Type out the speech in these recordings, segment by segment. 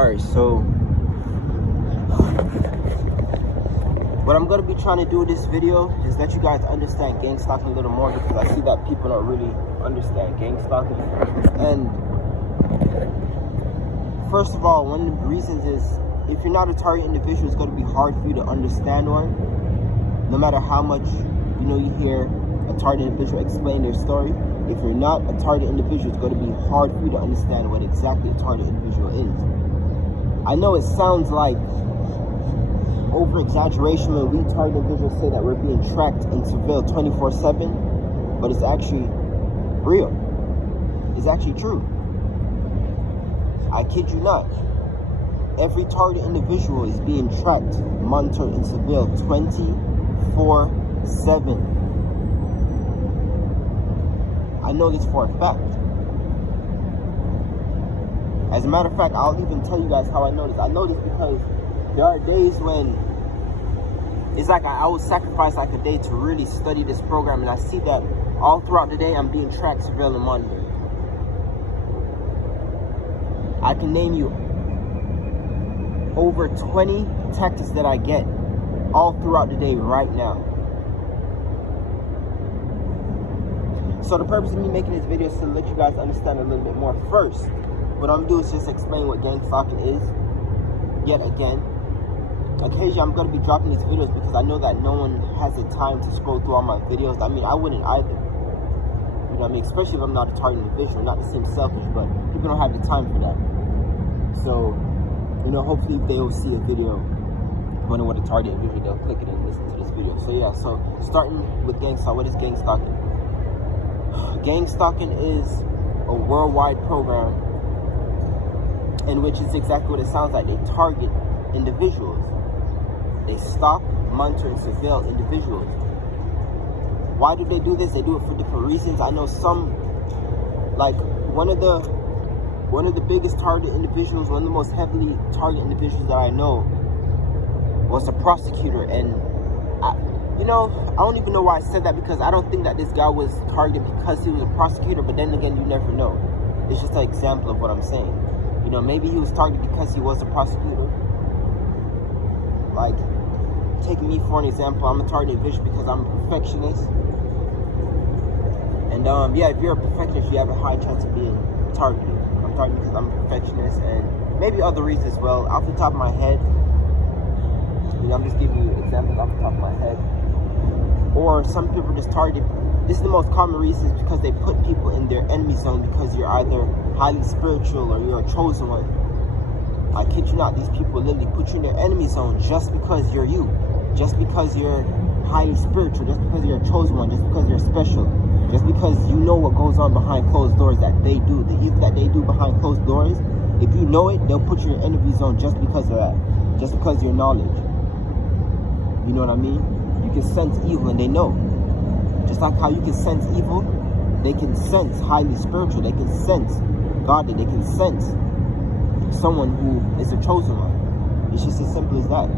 Alright, so what I'm going to be trying to do with this video is let you guys understand gang stalking a little more, because I see that people don't really understand gang stalking. And first of all, one of the reasons is if you're not a target individual, it's going to be hard for you to understand one. No matter how much you hear a target individual explain their story, if you're not a target individual, it's going to be hard for you to understand what exactly a target individual is. I know it sounds like over-exaggeration when we target individuals say that we're being tracked and surveilled 24/7, but it's actually real. It's actually true. I kid you not. Every target individual is being tracked, monitored, and surveilled 24/7. I know this for a fact. As a matter of fact, I'll even tell you guys how I know this. I know this because there are days when it's like I would sacrifice like a day to really study this program, and I see that all throughout the day I'm being tracked, surveilled, and monitored. I can name you over 20 tactics that I get all throughout the day right now. So the purpose of me making this video is to let you guys understand a little bit more. First, what I'm doing is just explain what gang stalking is. Yet again, occasionally I'm going to be dropping these videos because I know that no one has the time to scroll through all my videos. I mean, I wouldn't either. You know what I mean? Especially if I'm not a target individual. Not to seem selfish, but people don't have the time for that. So, hopefully if they will see a video, wonder what a target individual, they'll click it and listen to this video. So yeah, so starting with gang stalking. What is gang stalking? Gang stalking is a worldwide program in which it's exactly what it sounds like. They target individuals. They stalk, monitor, and surveil individuals. Why do they do this? They do it for different reasons. I know some, like one of the biggest target individuals, one of the most heavily targeted individuals that I know was a prosecutor. And I don't even know why I said that, because I don't think that this guy was targeted because he was a prosecutor, but then again, you never know. It's just an example of what I'm saying. Maybe he was targeted because he was a prosecutor. Like, take me for an example. I'm a target individual because I'm a perfectionist. And yeah, if you're a perfectionist, you have a high chance of being targeted. I'm targeted because I'm a perfectionist, and maybe other reasons as well. Off the top of my head, I'm just giving you examples off the top of my head. Or some people just target. This is the most common reason, because they put people in their enemy zone because you're either highly spiritual or you're a chosen one. I kid you not, these people literally put you in their enemy zone just because you're you. Just because you're highly spiritual, just because you're a chosen one, just because you're special. Just because you know what goes on behind closed doors that they do. The evil that they do behind closed doors, if you know it, they'll put you in enemy zone just because of that. Just because of your knowledge. You know what I mean? You can sense evil and they know. Just like how you can sense evil, they can sense highly spiritual. They can sense godly. They can sense someone who is a chosen one. It's just as simple as that.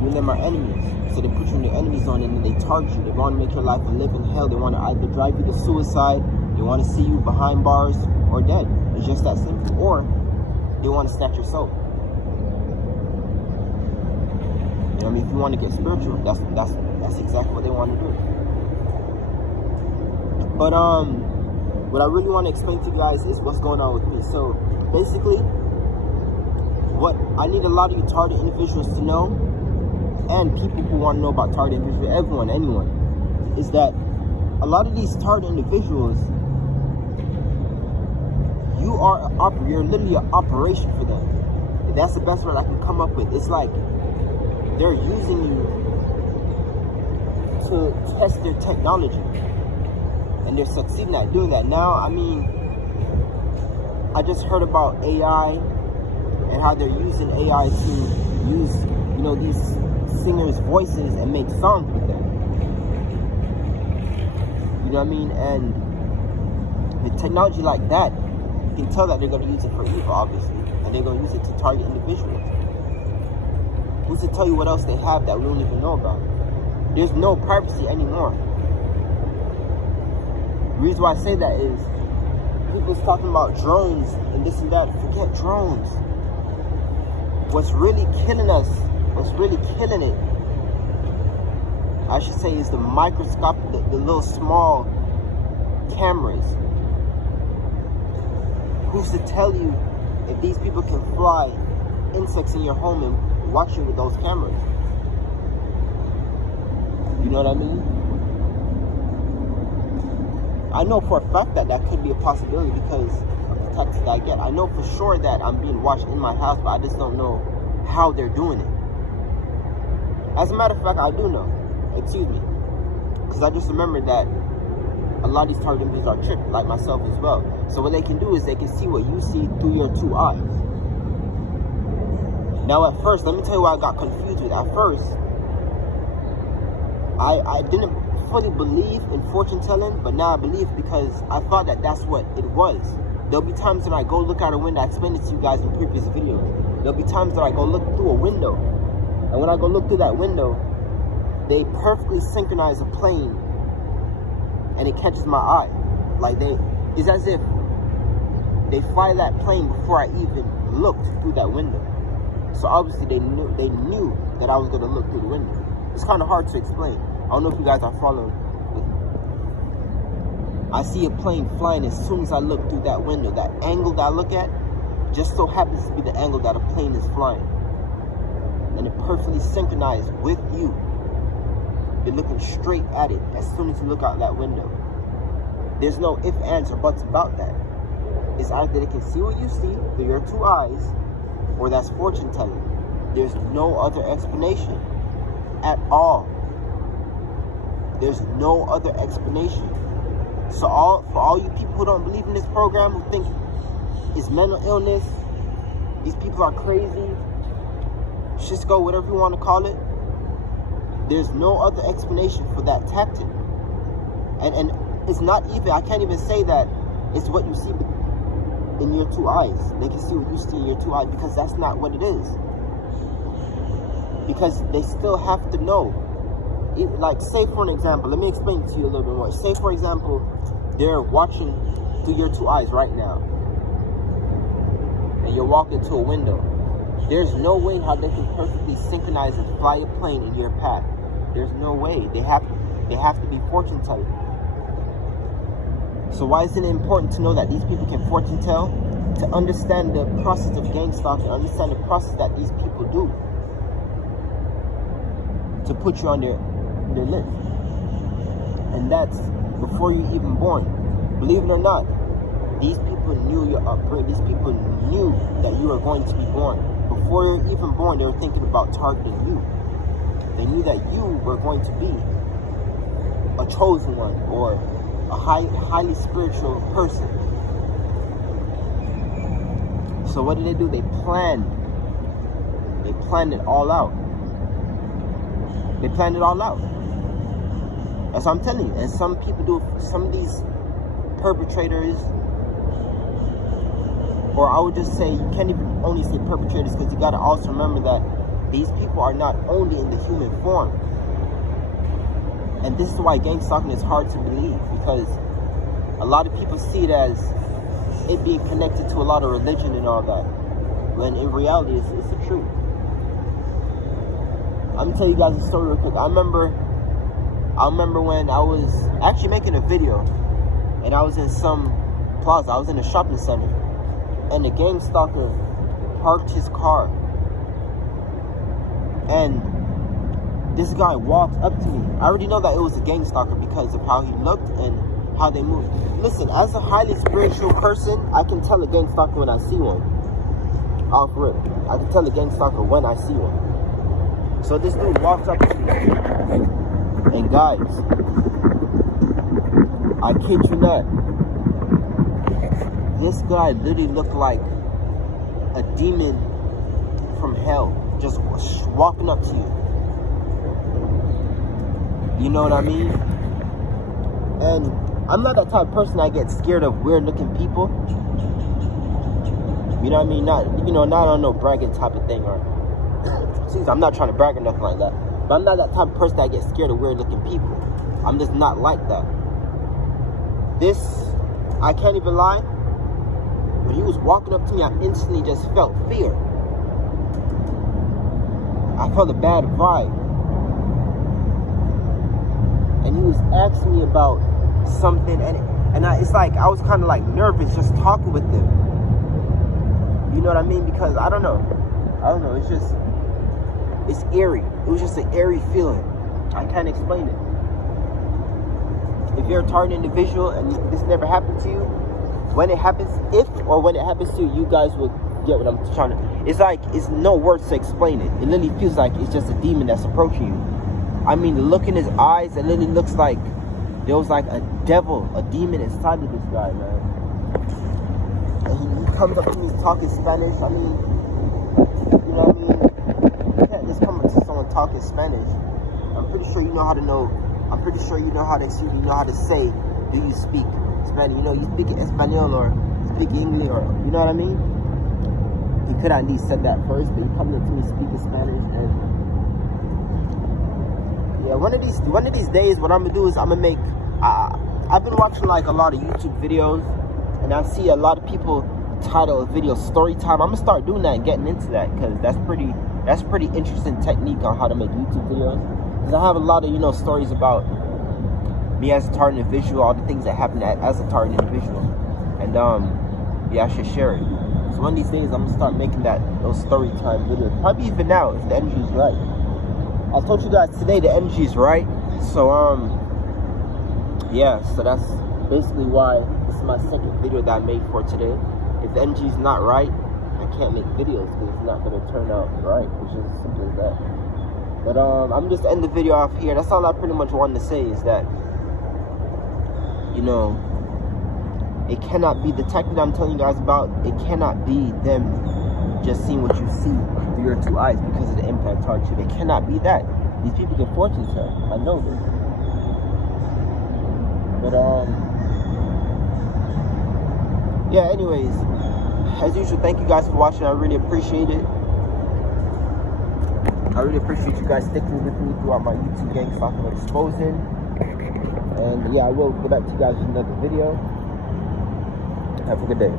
You and them are enemies. So they put you in the enemy zone and then they target you. They want to make your life a living hell. They want to either drive you to suicide, they want to see you behind bars or dead. It's just that simple. Or they want to snatch your soul. I mean, if you want to get spiritual, that's exactly what they want to do. But what I really want to explain to you guys is what's going on with me. So basically, what I need a lot of you target individuals to know, and people who want to know about target individuals, anyone, is that a lot of these target individuals, you're literally an operation for them. That's the best word I can come up with. It's like they're using you to test their technology, and they're succeeding at doing that. Now, I mean, I just heard about AI and how they're using AI to use, these singers' voices and make songs with them. You know what I mean? And the technology like that, you can tell that they're going to use it for evil, obviously, and they're going to use it to target individuals. Who's to tell you what else they have that we don't even know about? There's no privacy anymore. The reason why I say that is, people's talking about drones and this and that. Forget drones. What's really killing us, what's really killing it, I should say, is the microscopic, the little small cameras. Who's to tell you if these people can fly insects in your home and watch you with those cameras? You know what I mean? I know for a fact that that could be a possibility because of the texts that I get. I know for sure that I'm being watched in my house, but I just don't know how they're doing it. As a matter of fact, I do know. Excuse me. Because I just remembered that a lot of these target images are tricked, like myself as well. So what they can do is they can see what you see through your 2 eyes. Now at first, let me tell you what I got confused with. At first, I didn't fully believe in fortune telling, but now I believe because I thought that that's what it was. There'll be times when I go look out a window. I explained it to you guys in previous videos. There'll be times that I go look through a window, and when I go look through that window, they perfectly synchronize a plane, and it catches my eye. Like it's as if they fly that plane before I even looked through that window. So obviously they knew that I was gonna look through the window. It's kind of hard to explain. I don't know if you guys are following with me. I see a plane flying as soon as I look through that window. That angle that I look at just so happens to be the angle that a plane is flying. And it perfectly synchronized with you. You're looking straight at it as soon as you look out that window. There's no ifs, ands, or buts about that. It's either they can see what you see through your 2 eyes, or that's fortune telling. There's no other explanation at all. There's no other explanation. So for all you people who don't believe in this program, who think it's mental illness, these people are crazy, Shisco, whatever you want to call it, there's no other explanation for that tactic. And it's not even, I can't even say that it's what you see in your 2 eyes. They can see what you see in your 2 eyes, because that's not what it is. Because they still have to know. Like, say for an example, let me explain it to you a little bit more. Say for example, they're watching through your 2 eyes right now, and you're walking to a window. There's no way how they can perfectly synchronize and fly a plane in your path. There's no way. They have to be fortune telling. So why is it important to know that these people can fortune tell? To understand the process of gangstalking, understand the process that these people do to put you on their list. And that's before you're even born. Believe it or not, these people knew your upbringing. These people knew that you were going to be born. Before you're even born, they were thinking about targeting you. They knew that you were going to be a chosen one, or a highly spiritual person. So what did they do? They planned it all out. They planned it all out. That's what I'm telling you. And some people do, some of these perpetrators, or I would just say, you can't even only say perpetrators, because you got to also remember that these people are not only in the human form. And this is why gangstalking is hard to believe, because a lot of people see it as it being connected to a lot of religion and all that, when in reality it's the truth. I'm gonna tell you guys a story real quick. I remember when I was actually making a video, and I was in some plaza. I was in a shopping center, and the gangstalker parked his car, and this guy walked up to me. I already know that it was a gangstalker because of how he looked and how they moved. Listen, as a highly spiritual person, I can tell a gangstalker when I see one. Off rip, I can tell a gangstalker when I see one. So this dude walked up to me, and guys, I kid you not, this guy literally looked like a demon from hell, just walking up to you. You know what I mean? And I'm not that type of person that gets scared of weird looking people. You know what I mean? Not on no bragging type of thing, or I'm not trying to brag or nothing like that. But I'm not that type of person that gets scared of weird looking people. I'm just not like that. This, I can't even lie, When he was walking up to me, I instantly just felt fear. I felt a bad vibe. And he was asking me about something, and it's like I was kind of like nervous just talking with him. You know what I mean? Because I don't know. It's eerie. It was just an eerie feeling. I can't explain it. If you're a retarded individual and this never happened to you, when it happens, when it happens to you, you guys will get what I'm trying to. It's like, it's no words to explain it. It literally feels like it's just a demon that's approaching you. I mean, the look in his eyes, it literally looks like there was like a devil, a demon inside of this guy, man. And he comes up to me talking Spanish. I mean, you know what I mean? You can't just come up to someone talking Spanish. I'm pretty sure you know how to say, do you speak Spanish? You know, you speak Espanol or speak English, or, you know what I mean? He could at least said that first, but he comes up to me speaking Spanish, and yeah, one of these days, what I'm gonna do is I'm gonna make. I've been watching like a lot of YouTube videos, and I see a lot of people title a video "Story Time." I'm gonna start doing that and getting into that, because that's pretty interesting technique on how to make YouTube videos. Because I have a lot of stories about me as a retarded individual, all the things that happen as a retarded individual, and yeah, I should share it. So one of these days, I'm gonna start making those story time videos. Probably even now, if the energy is right. I told you guys today the energy is right. So yeah. So that's basically why this is my second video that I made for today. If the energy is not right, I can't make videos because it's not gonna turn out right. It's just as simple as that. But I'm just end the video off here. That's all I pretty much wanted to say, is that it cannot be the technique I'm telling you guys about. It cannot be them just seeing what you see through your two eyes because of the impact hardship. It cannot be that. These people can fortune tell. I know this. But yeah, anyways, as usual, thank you guys for watching. I really appreciate it. I really appreciate you guys sticking with me throughout my YouTube gang stalking and exposing. And yeah, I will go back to you guys with another video. Have a good day.